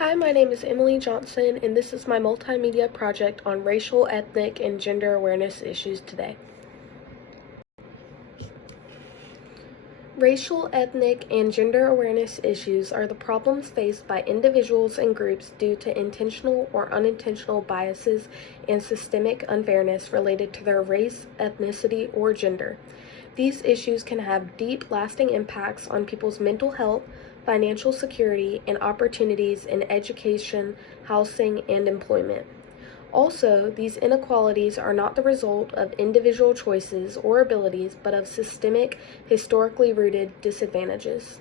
Hi, my name is Emily Johnson, and this is my multimedia project on racial, ethnic, and gender awareness issues today. Racial, ethnic, and gender awareness issues are the problems faced by individuals and groups due to intentional or unintentional biases and systemic unfairness related to their race, ethnicity, or gender. These issues can have deep, lasting impacts on people's mental health, financial security, and opportunities in education, housing, and employment. Also, these inequalities are not the result of individual choices or abilities, but of systemic, historically rooted disadvantages.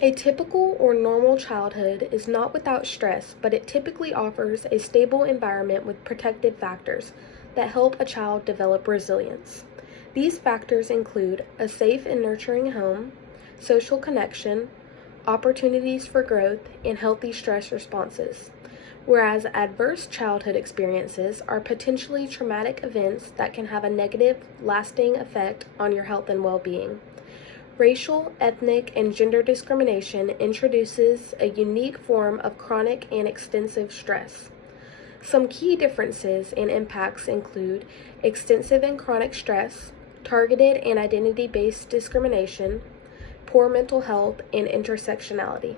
A typical or normal childhood is not without stress, but it typically offers a stable environment with protective factors that help a child develop resilience. These factors include a safe and nurturing home, social connection, opportunities for growth, and healthy stress responses. Whereas adverse childhood experiences are potentially traumatic events that can have a negative, lasting effect on your health and well-being. Racial, ethnic, and gender discrimination introduces a unique form of chronic and extensive stress. Some key differences and impacts include extensive and chronic stress, targeted and identity-based discrimination, poor mental health, and intersectionality.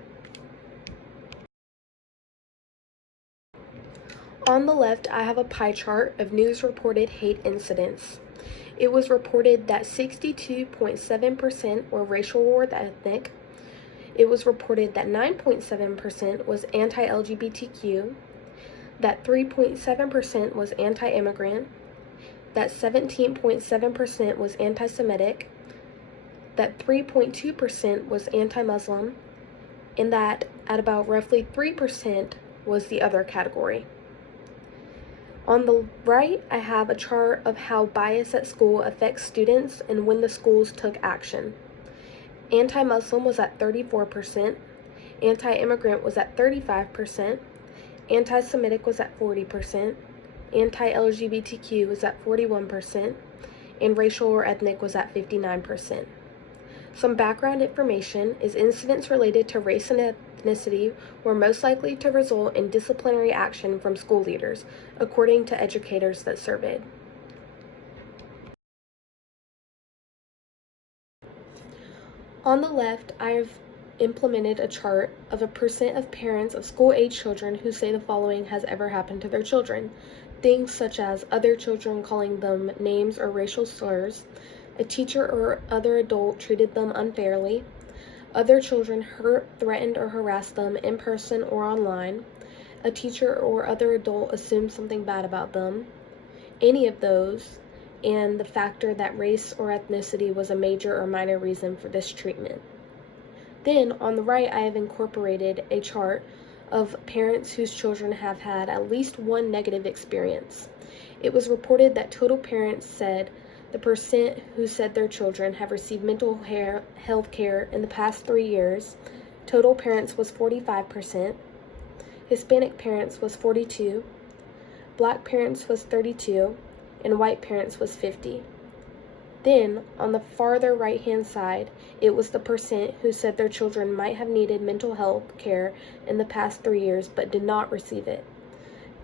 On the left, I have a pie chart of news-reported hate incidents. It was reported that 62.7% were racial or ethnic. It was reported that 9.7% was anti-LGBTQ, that 3.7% was anti-immigrant, that 17.7% was anti-Semitic, that 3.2% was anti-Muslim, and that at about roughly 3% was the other category. On the right, I have a chart of how bias at school affects students and when the schools took action. Anti-Muslim was at 34%, anti-immigrant was at 35%, anti-Semitic was at 40%, anti-LGBTQ was at 41%, and racial or ethnic was at 59%. Some background information is incidents related to race and ethnicity were most likely to result in disciplinary action from school leaders, according to educators that surveyed. On the left, I have implemented a chart of a percent of parents of school-age children who say the following has ever happened to their children. Things such as other children calling them names or racial slurs, a teacher or other adult treated them unfairly, other children hurt, threatened, or harassed them in person or online, a teacher or other adult assumed something bad about them, any of those, and the factor that race or ethnicity was a major or minor reason for this treatment. Then, on the right, I have incorporated a chart of parents whose children have had at least one negative experience. It was reported that total parents said the percent who said their children have received mental health care in the past 3 years, total parents was 45%, Hispanic parents was 42%, Black parents was 32%, and white parents was 50%. Then, on the farther right-hand side, it was the percent who said their children might have needed mental health care in the past 3 years but did not receive it.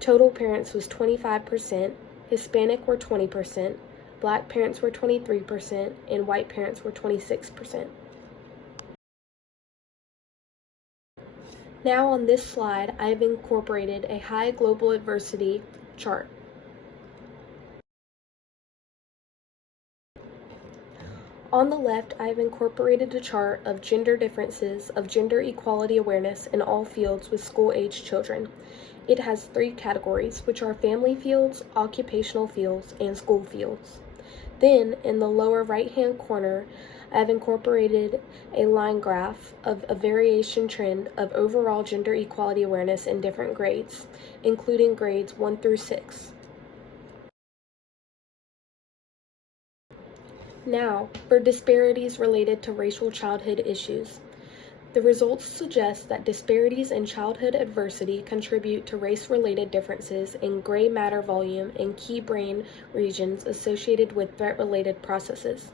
Total parents was 25%, Hispanic were 20%, Black parents were 23%, and white parents were 26%. Now on this slide, I have incorporated a high global adversity chart. On the left, I have incorporated a chart of gender differences of gender equality awareness in all fields with school-age children. It has 3 categories, which are family fields, occupational fields, and school fields. Then, in the lower right-hand corner, I have incorporated a line graph of a variation trend of overall gender equality awareness in different grades, including grades 1 through 6. Now, for disparities related to racial childhood issues. The results suggest that disparities in childhood adversity contribute to race-related differences in gray matter volume in key brain regions associated with threat-related processes.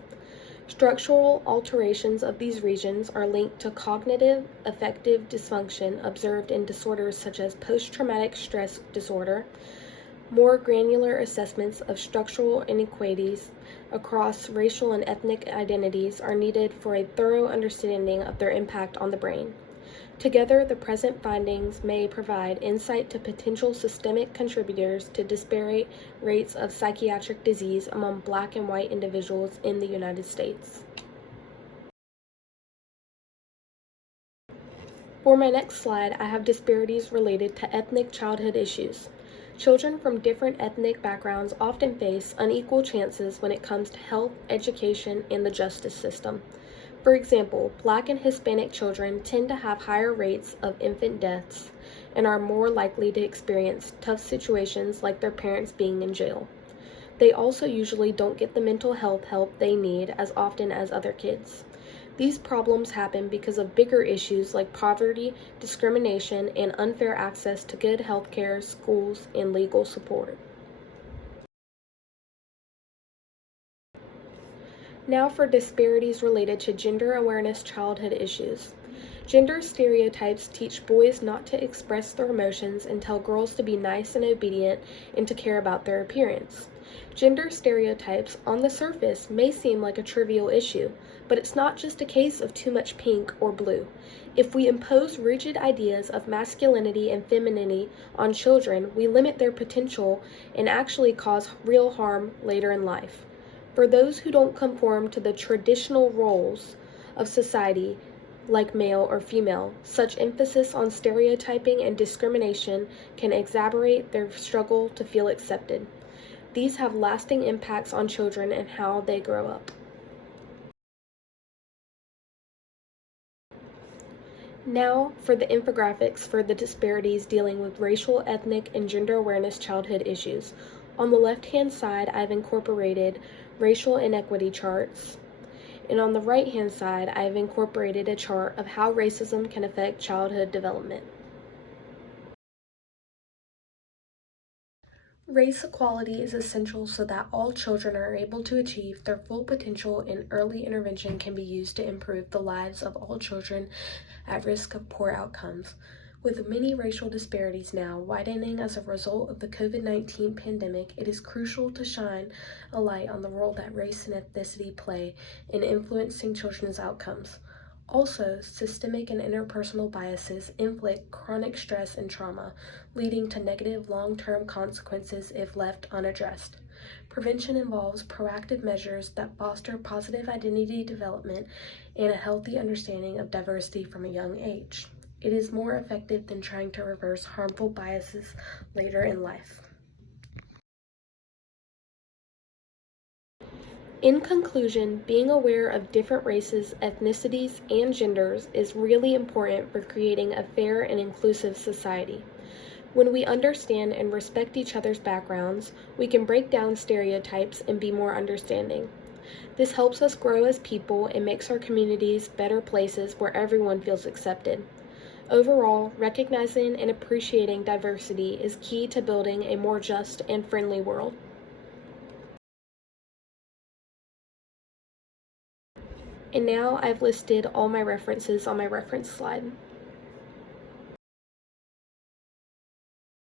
Structural alterations of these regions are linked to cognitive affective dysfunction observed in disorders such as post-traumatic stress disorder. More granular assessments of structural inequities across racial and ethnic identities are needed for a thorough understanding of their impact on the brain. Together, the present findings may provide insight to potential systemic contributors to disparate rates of psychiatric disease among Black and white individuals in the United States. For my next slide, I have disparities related to ethnic childhood issues. Children from different ethnic backgrounds often face unequal chances when it comes to health, education, and the justice system. For example, Black and Hispanic children tend to have higher rates of infant deaths and are more likely to experience tough situations like their parents being in jail. They also usually don't get the mental health help they need as often as other kids. These problems happen because of bigger issues like poverty, discrimination, and unfair access to good health care, schools, and legal support. Now for disparities related to gender awareness childhood issues. Gender stereotypes teach boys not to express their emotions and tell girls to be nice and obedient and to care about their appearance. Gender stereotypes on the surface may seem like a trivial issue, but it's not just a case of too much pink or blue. If we impose rigid ideas of masculinity and femininity on children, we limit their potential and actually cause real harm later in life. For those who don't conform to the traditional roles of society, like male or female, such emphasis on stereotyping and discrimination can exacerbate their struggle to feel accepted. These have lasting impacts on children and how they grow up. Now for the infographics for the disparities dealing with racial, ethnic, and gender awareness childhood issues. On the left-hand side, I've incorporated racial inequity charts. And on the right-hand side, I've incorporated a chart of how racism can affect childhood development. Race equality is essential so that all children are able to achieve their full potential, and early intervention can be used to improve the lives of all children at risk of poor outcomes. With many racial disparities now widening as a result of the COVID-19 pandemic, it is crucial to shine a light on the role that race and ethnicity play in influencing children's outcomes. Also, systemic and interpersonal biases inflict chronic stress and trauma, leading to negative long-term consequences if left unaddressed. Prevention involves proactive measures that foster positive identity development and a healthy understanding of diversity from a young age. It is more effective than trying to reverse harmful biases later in life. In conclusion, being aware of different races, ethnicities, and genders is really important for creating a fair and inclusive society. When we understand and respect each other's backgrounds, we can break down stereotypes and be more understanding. This helps us grow as people and makes our communities better places where everyone feels accepted. Overall, recognizing and appreciating diversity is key to building a more just and friendly world. And now I've listed all my references on my reference slide.